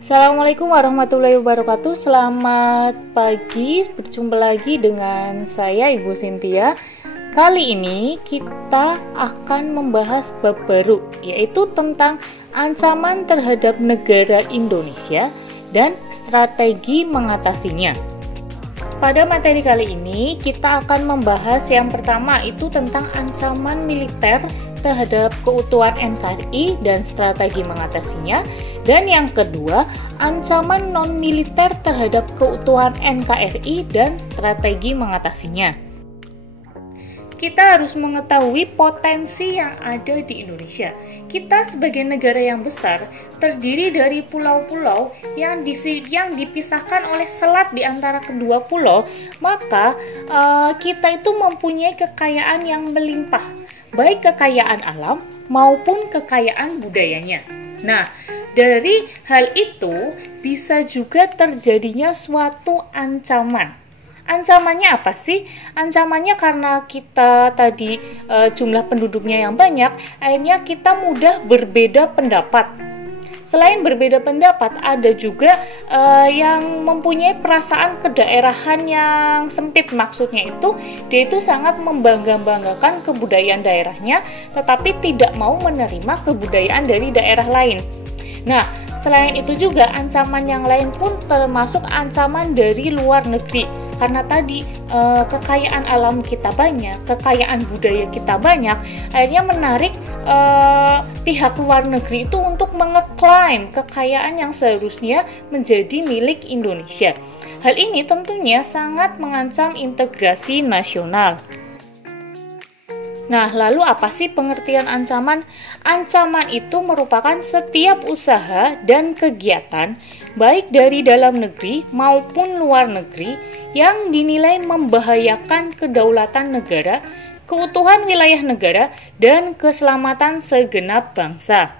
Assalamualaikum warahmatullahi wabarakatuh. Selamat pagi, berjumpa lagi dengan saya Ibu Cynthia. Kali ini kita akan membahas bab baru, yaitu tentang ancaman terhadap negara Indonesia dan strategi mengatasinya. Pada materi kali ini kita akan membahas yang pertama itu tentang ancaman militer terhadap keutuhan NKRI dan strategi mengatasinya. Dan yang kedua, ancaman non-militer terhadap keutuhan NKRI dan strategi mengatasinya. Kita harus mengetahui potensi yang ada di Indonesia. Kita sebagai negara yang besar, terdiri dari pulau-pulau yang dipisahkan oleh selat di antara kedua pulau, maka kita itu mempunyai kekayaan yang melimpah, baik kekayaan alam maupun kekayaan budayanya. Nah, dari hal itu bisa juga terjadinya suatu ancaman. Ancamannya apa sih? Ancamannya karena kita tadi jumlah penduduknya yang banyak, akhirnya kita mudah berbeda pendapat. Selain berbeda pendapat, ada juga yang mempunyai perasaan kedaerahan yang sempit. Maksudnya itu, dia itu sangat membangga-banggakan kebudayaan daerahnya, tetapi tidak mau menerima kebudayaan dari daerah lain. Nah, selain itu juga ancaman yang lain pun termasuk ancaman dari luar negeri. Karena tadi kekayaan alam kita banyak, kekayaan budaya kita banyak, akhirnya menarik pihak luar negeri itu untuk mengeklaim kekayaan yang seharusnya menjadi milik Indonesia. Hal ini tentunya sangat mengancam integrasi nasional. Nah, lalu apa sih pengertian ancaman? Ancaman itu merupakan setiap usaha dan kegiatan, baik dari dalam negeri maupun luar negeri, yang dinilai membahayakan kedaulatan negara, keutuhan wilayah negara, dan keselamatan segenap bangsa.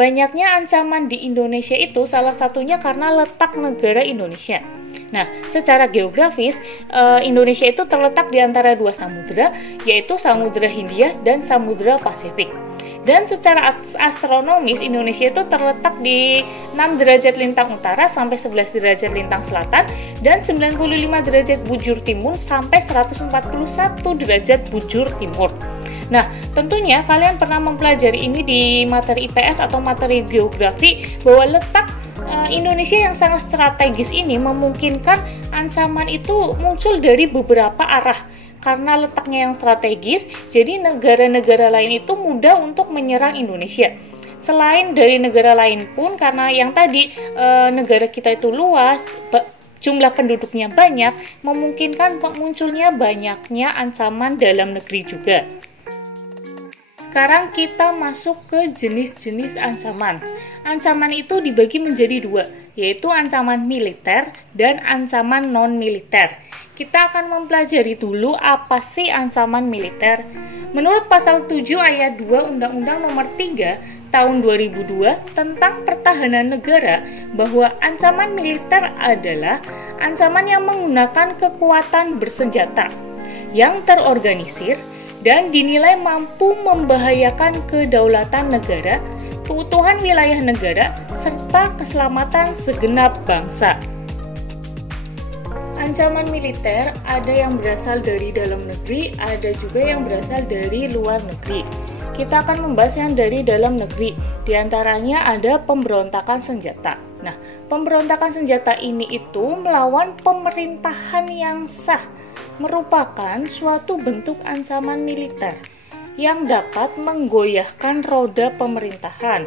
Banyaknya ancaman di Indonesia itu salah satunya karena letak negara Indonesia. Nah, secara geografis, Indonesia itu terletak di antara dua samudera, yaitu Samudra Hindia dan Samudra Pasifik. Dan secara astronomis, Indonesia itu terletak di 6 derajat lintang utara sampai 11 derajat lintang selatan, dan 95 derajat bujur timur sampai 141 derajat bujur timur. Nah, tentunya kalian pernah mempelajari ini di materi IPS atau materi geografi, bahwa letak Indonesia yang sangat strategis ini memungkinkan ancaman itu muncul dari beberapa arah. Karena letaknya yang strategis, jadi negara-negara lain itu mudah untuk menyerang Indonesia. Selain dari negara lain pun, karena yang tadi negara kita itu luas, jumlah penduduknya banyak, memungkinkan munculnya banyaknya ancaman dalam negeri juga. Sekarang kita masuk ke jenis-jenis ancaman. Ancaman itu dibagi menjadi dua, yaitu ancaman militer dan ancaman non-militer. Kita akan mempelajari dulu apa sih ancaman militer. Menurut pasal 7 ayat 2 Undang-Undang Nomor 3 Tahun 2002 tentang pertahanan negara, bahwa ancaman militer adalah ancaman yang menggunakan kekuatan bersenjata yang terorganisir dan dinilai mampu membahayakan kedaulatan negara, keutuhan wilayah negara, serta keselamatan segenap bangsa. Ancaman militer ada yang berasal dari dalam negeri, ada juga yang berasal dari luar negeri. Kita akan membahas yang dari dalam negeri. Di antaranya ada pemberontakan senjata. Nah, pemberontakan senjata ini itu melawan pemerintahan yang sah, merupakan suatu bentuk ancaman militer yang dapat menggoyahkan roda pemerintahan.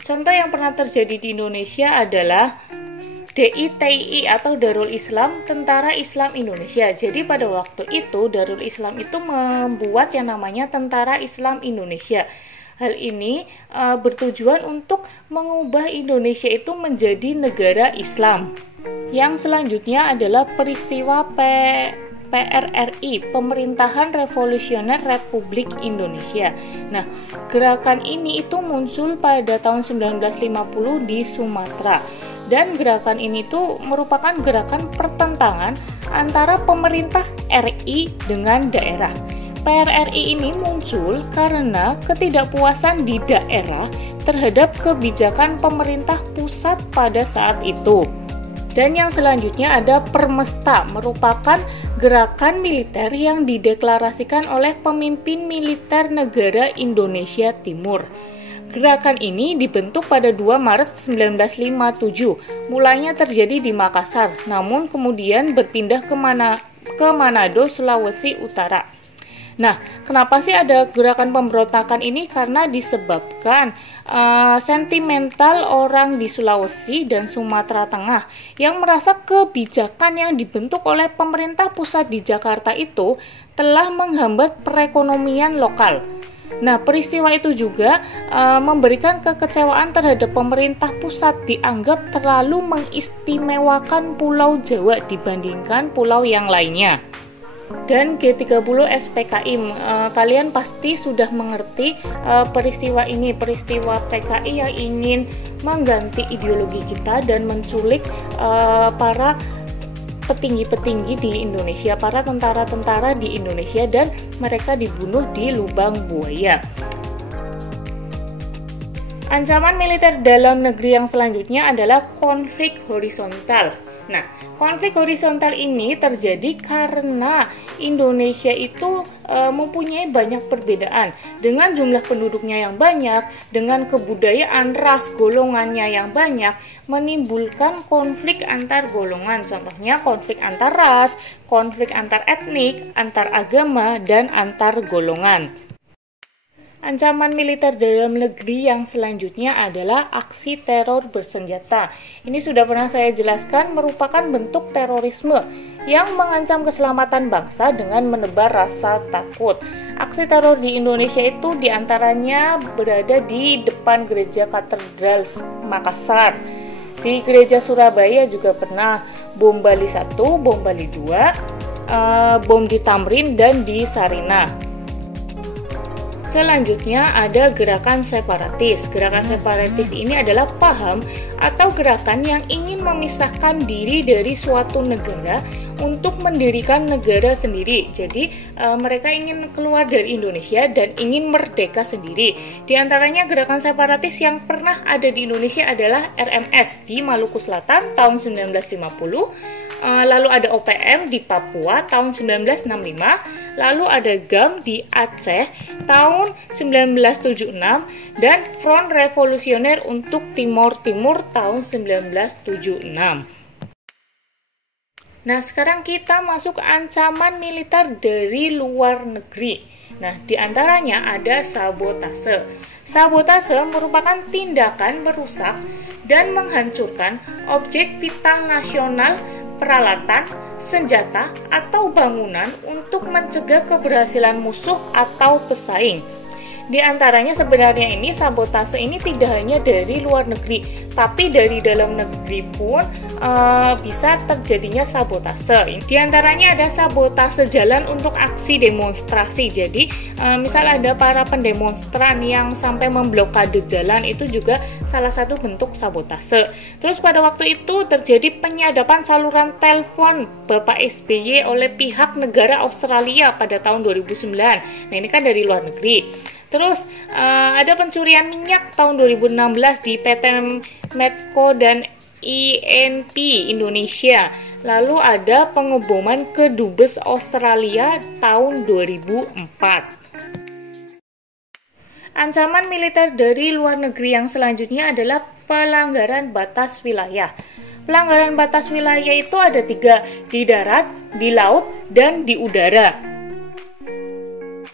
Contoh yang pernah terjadi di Indonesia adalah DITI atau Darul Islam, Tentara Islam Indonesia. Jadi pada waktu itu Darul Islam itu membuat yang namanya Tentara Islam Indonesia. Hal ini bertujuan untuk mengubah Indonesia itu menjadi negara Islam. Yang selanjutnya adalah peristiwa PRRI, Pemerintahan Revolusioner Republik Indonesia. Nah, gerakan ini itu muncul pada tahun 1950 di Sumatera. Dan gerakan ini tuh merupakan gerakan pertentangan antara pemerintah RI dengan daerah. PRRI ini muncul karena ketidakpuasan di daerah terhadap kebijakan pemerintah pusat pada saat itu. Dan yang selanjutnya ada Permesta, merupakan gerakan militer yang dideklarasikan oleh pemimpin militer negara Indonesia Timur. Gerakan ini dibentuk pada 2 Maret 1957, mulanya terjadi di Makassar, namun kemudian berpindah ke Manado, Sulawesi Utara. Nah, kenapa sih ada gerakan pemberontakan ini? Karena disebabkan sentimental orang di Sulawesi dan Sumatera Tengah yang merasa kebijakan yang dibentuk oleh pemerintah pusat di Jakarta itu telah menghambat perekonomian lokal. Nah, peristiwa itu juga memberikan kekecewaan terhadap pemerintah pusat, dianggap terlalu mengistimewakan Pulau Jawa dibandingkan pulau yang lainnya. Dan G30 SPKI, kalian pasti sudah mengerti peristiwa ini, peristiwa PKI yang ingin mengganti ideologi kita dan menculik para petinggi-petinggi di Indonesia, para tentara-tentara di Indonesia, dan mereka dibunuh di lubang buaya. Ancaman militer dalam negeri yang selanjutnya adalah konflik horizontal. Nah, konflik horizontal ini terjadi karena Indonesia itu mempunyai banyak perbedaan dengan jumlah penduduknya yang banyak, dengan kebudayaan ras golongannya yang banyak, menimbulkan konflik antar golongan. Contohnya konflik antar ras, konflik antar etnik, antar agama, dan antar golongan. Ancaman militer dalam negeri yang selanjutnya adalah aksi teror bersenjata. Ini sudah pernah saya jelaskan, merupakan bentuk terorisme yang mengancam keselamatan bangsa dengan menebar rasa takut. Aksi teror di Indonesia itu diantaranya berada di depan gereja Katedral Makassar. Di gereja Surabaya juga pernah bom Bali 1, bom Bali 2, bom di Tamrin dan di Sarinah. Selanjutnya ada gerakan separatis. Gerakan separatis ini adalah paham atau gerakan yang ingin memisahkan diri dari suatu negara untuk mendirikan negara sendiri. Jadi mereka ingin keluar dari Indonesia dan ingin merdeka sendiri. Di antaranya gerakan separatis yang pernah ada di Indonesia adalah RMS di Maluku Selatan tahun 1950. Lalu ada OPM di Papua tahun 1965, lalu ada GAM di Aceh tahun 1976, dan Front Revolusioner untuk Timor Timur tahun 1976. Nah, sekarang kita masuk ke ancaman militer dari luar negeri. Nah, di antaranya ada sabotase. Sabotase merupakan tindakan merusak dan menghancurkan objek vital nasional, peralatan, senjata, atau bangunan untuk mencegah keberhasilan musuh atau pesaing. Di antaranya sebenarnya ini sabotase ini tidak hanya dari luar negeri, tapi dari dalam negeri pun bisa terjadinya sabotase. Di antaranya ada sabotase jalan untuk aksi demonstrasi. Jadi misal ada para pendemonstran yang sampai memblokade jalan, itu juga salah satu bentuk sabotase. Terus pada waktu itu terjadi penyadapan saluran telepon Bapak SBY oleh pihak negara Australia pada tahun 2009. Nah, ini kan dari luar negeri. Terus ada pencurian minyak tahun 2016 di PT Medco dan INP Indonesia. Lalu ada pengeboman ke Dubes Australia tahun 2004. Ancaman militer dari luar negeri yang selanjutnya adalah pelanggaran batas wilayah. Pelanggaran batas wilayah itu ada 3, di darat, di laut, dan di udara.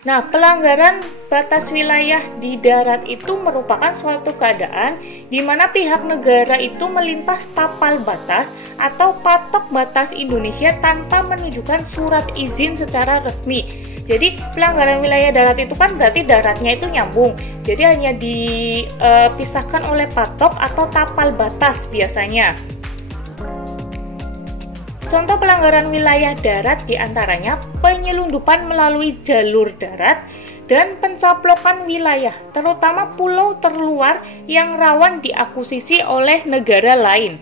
Nah, pelanggaran batas wilayah di darat itu merupakan suatu keadaan di mana pihak negara itu melintas tapal batas atau patok batas Indonesia tanpa menunjukkan surat izin secara resmi. Jadi, pelanggaran wilayah darat itu kan berarti daratnya itu nyambung. Jadi, hanya dipisahkan oleh patok atau tapal batas biasanya. Contoh pelanggaran wilayah darat diantaranya penyelundupan melalui jalur darat dan pencaplokan wilayah, terutama pulau terluar yang rawan diakuisisi oleh negara lain.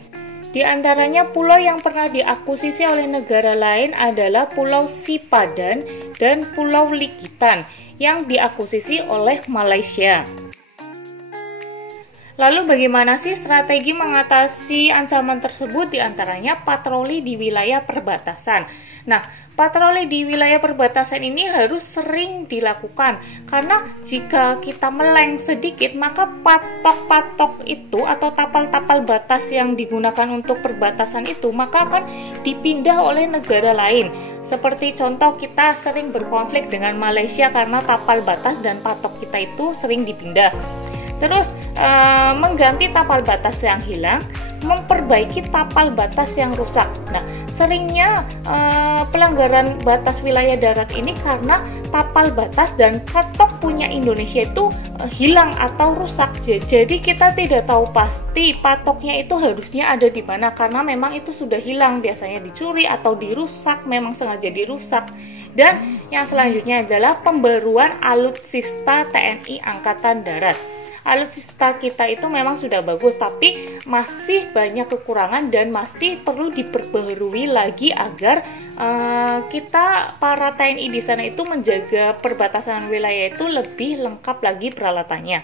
Di antaranya pulau yang pernah diakuisisi oleh negara lain adalah Pulau Sipadan dan Pulau Likitan yang diakuisisi oleh Malaysia. Lalu bagaimana sih strategi mengatasi ancaman tersebut? Di antaranya patroli di wilayah perbatasan. Nah, patroli di wilayah perbatasan ini harus sering dilakukan karena jika kita meleng sedikit maka patok-patok itu atau tapal-tapal batas yang digunakan untuk perbatasan itu maka akan dipindah oleh negara lain. Seperti contoh kita sering berkonflik dengan Malaysia karena tapal batas dan patok kita itu sering dipindah. Terus mengganti tapal batas yang hilang, memperbaiki tapal batas yang rusak. Nah, seringnya pelanggaran batas wilayah darat ini karena tapal batas dan patok punya Indonesia itu hilang atau rusak. Jadi kita tidak tahu pasti patoknya itu harusnya ada di mana karena memang itu sudah hilang, biasanya dicuri atau dirusak, memang sengaja dirusak. Dan yang selanjutnya adalah pembaruan alutsista TNI Angkatan Darat. Alutsista kita itu memang sudah bagus, tapi masih banyak kekurangan dan masih perlu diperbaharui lagi agar kita para TNI di sana itu menjaga perbatasan wilayah itu lebih lengkap lagi peralatannya.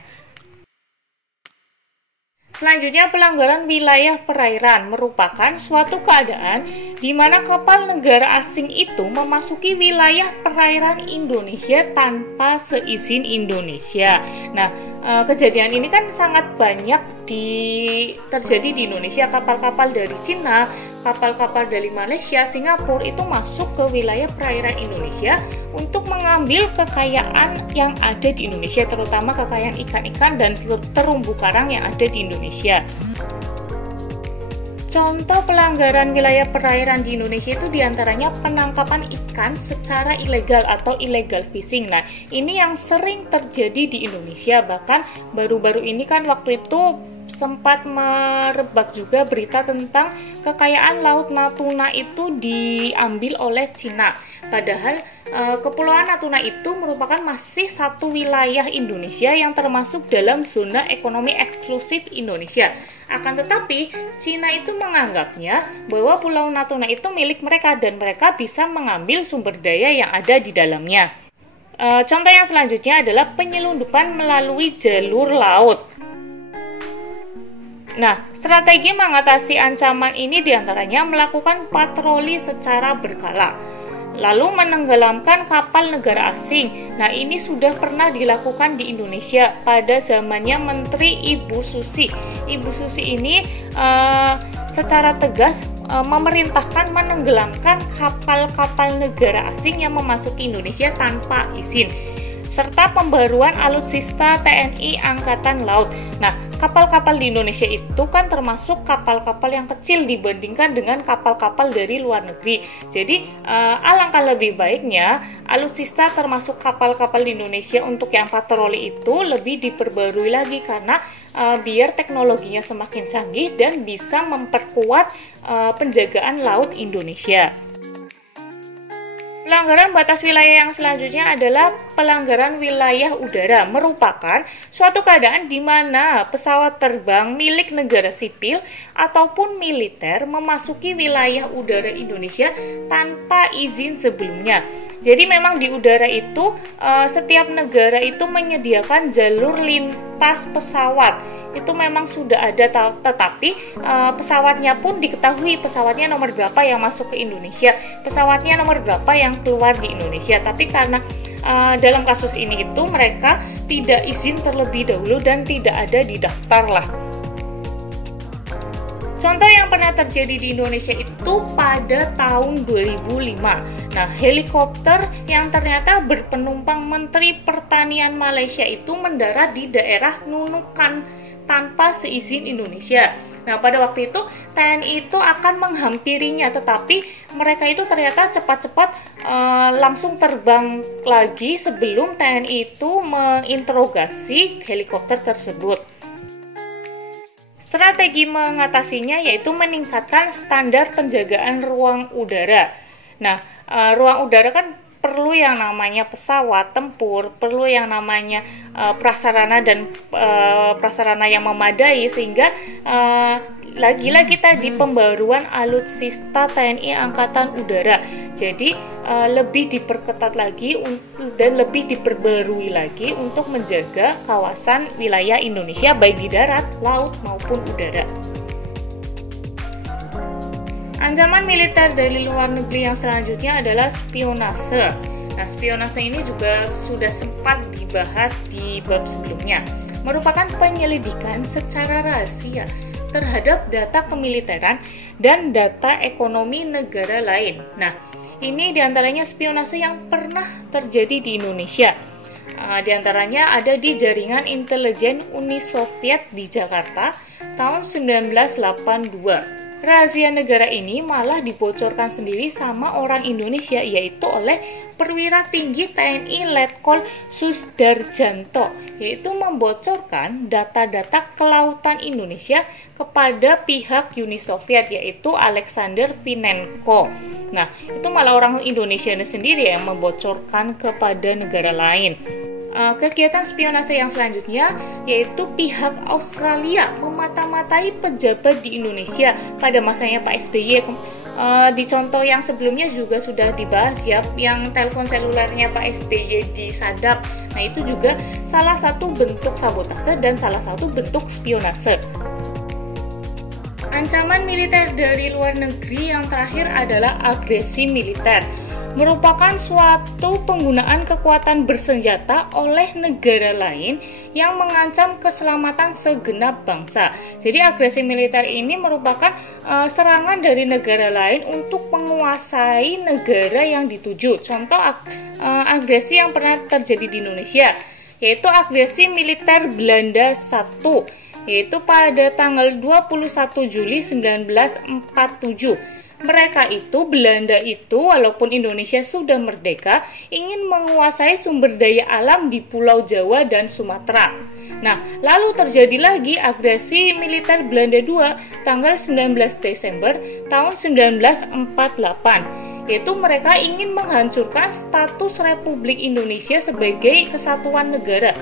Selanjutnya, pelanggaran wilayah perairan merupakan suatu keadaan di mana kapal negara asing itu memasuki wilayah perairan Indonesia tanpa seizin Indonesia. Nah, kejadian ini kan sangat banyak terjadi di Indonesia. Kapal-kapal dari Cina, kapal-kapal dari Malaysia, Singapura itu masuk ke wilayah perairan Indonesia untuk mengambil kekayaan yang ada di Indonesia, terutama kekayaan ikan-ikan dan terumbu karang yang ada di Indonesia. Contoh pelanggaran wilayah perairan di Indonesia itu diantaranya penangkapan ikan secara ilegal atau illegal fishing. Nah, ini yang sering terjadi di Indonesia. Bahkan baru-baru ini kan waktu itu sempat merebak juga berita tentang kekayaan Laut Natuna itu diambil oleh Cina. Padahal Kepulauan Natuna itu merupakan masih satu wilayah Indonesia yang termasuk dalam zona ekonomi eksklusif Indonesia. Akan tetapi, Cina itu menganggapnya bahwa Pulau Natuna itu milik mereka dan mereka bisa mengambil sumber daya yang ada di dalamnya. Contoh yang selanjutnya adalah penyelundupan melalui jalur laut. Nah, strategi mengatasi ancaman ini diantaranya melakukan patroli secara berkala, lalu menenggelamkan kapal negara asing. Nah, ini sudah pernah dilakukan di Indonesia pada zamannya Menteri Ibu Susi. Ibu Susi ini secara tegas memerintahkan menenggelamkan kapal-kapal negara asing yang memasuki Indonesia tanpa izin, serta pembaruan alutsista TNI Angkatan Laut. Nah, kapal-kapal di Indonesia itu kan termasuk kapal-kapal yang kecil dibandingkan dengan kapal-kapal dari luar negeri. Jadi, alangkah lebih baiknya alutsista termasuk kapal-kapal di Indonesia untuk yang patroli itu lebih diperbarui lagi karena biar teknologinya semakin canggih dan bisa memperkuat penjagaan laut Indonesia. Pelanggaran batas wilayah yang selanjutnya adalah pelanggaran wilayah udara, merupakan suatu keadaan di mana pesawat terbang milik negara sipil ataupun militer memasuki wilayah udara Indonesia tanpa izin sebelumnya. Jadi memang di udara itu setiap negara itu menyediakan jalur lintas pesawat. Itu memang sudah ada, tetapi pesawatnya pun diketahui pesawatnya nomor berapa yang masuk ke Indonesia, pesawatnya nomor berapa yang keluar di Indonesia. Tapi karena dalam kasus ini itu mereka tidak izin terlebih dahulu dan tidak ada di daftar lah. Contoh yang pernah terjadi di Indonesia itu pada tahun 2005. Nah, helikopter yang ternyata berpenumpang Menteri Pertanian Malaysia itu mendarat di daerah Nunukan tanpa seizin Indonesia. Nah, pada waktu itu TNI itu akan menghampirinya, tetapi mereka itu ternyata cepat-cepat langsung terbang lagi sebelum TNI itu menginterogasi helikopter tersebut. Strategi mengatasinya yaitu meningkatkan standar penjagaan ruang udara. Nah, ruang udara kan perlu yang namanya pesawat tempur, perlu yang namanya prasarana dan prasarana yang memadai, sehingga lagi-lagi tadi pembaruan alutsista TNI Angkatan Udara. Jadi lebih diperketat lagi dan lebih diperbarui lagi untuk menjaga kawasan wilayah Indonesia baik di darat, laut maupun udara. Ancaman militer dari luar negeri yang selanjutnya adalah spionase. Nah, spionase ini juga sudah sempat dibahas di bab sebelumnya. Merupakan penyelidikan secara rahasia terhadap data kemiliteran dan data ekonomi negara lain. Nah, ini diantaranya spionase yang pernah terjadi di Indonesia. Di antaranya ada di jaringan intelijen Uni Soviet di Jakarta tahun 1982. Rahasia negara ini malah dibocorkan sendiri sama orang Indonesia, yaitu oleh perwira tinggi TNI Letkol Susdarjanto, yaitu membocorkan data-data kelautan Indonesia kepada pihak Uni Soviet, yaitu Alexander Vinenko. Nah, itu malah orang Indonesia sendiri yang membocorkan kepada negara lain. Kegiatan spionase yang selanjutnya yaitu pihak Australia memata-matai pejabat di Indonesia pada masanya Pak SBY. Di contoh yang sebelumnya juga sudah dibahas ya, yang telepon selulernya Pak SBY disadap. Nah, itu juga salah satu bentuk sabotase dan salah satu bentuk spionase. Ancaman militer dari luar negeri yang terakhir adalah agresi militer. Merupakan suatu penggunaan kekuatan bersenjata oleh negara lain yang mengancam keselamatan segenap bangsa. Jadi agresi militer ini merupakan serangan dari negara lain untuk menguasai negara yang dituju. Contoh agresi yang pernah terjadi di Indonesia, yaitu agresi militer Belanda I, yaitu pada tanggal 21 Juli 1947. Mereka itu, Belanda itu, walaupun Indonesia sudah merdeka, ingin menguasai sumber daya alam di Pulau Jawa dan Sumatera. Nah, lalu terjadi lagi agresi militer Belanda II tanggal 19 Desember tahun 1948. Yaitu mereka ingin menghancurkan status Republik Indonesia sebagai kesatuan negara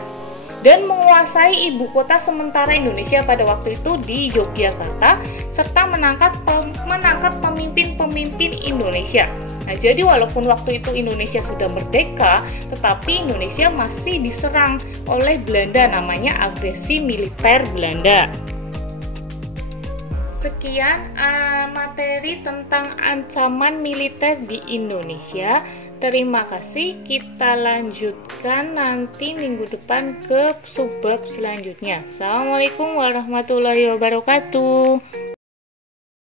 dan menguasai ibu kota sementara Indonesia pada waktu itu di Yogyakarta, serta menangkap pemimpin-pemimpin Indonesia. Nah, jadi walaupun waktu itu Indonesia sudah merdeka, tetapi Indonesia masih diserang oleh Belanda, namanya agresi militer Belanda. Sekian materi tentang ancaman militer di Indonesia. Terima kasih, kita lanjutkan nanti minggu depan ke subbab selanjutnya. Assalamualaikum warahmatullahi wabarakatuh.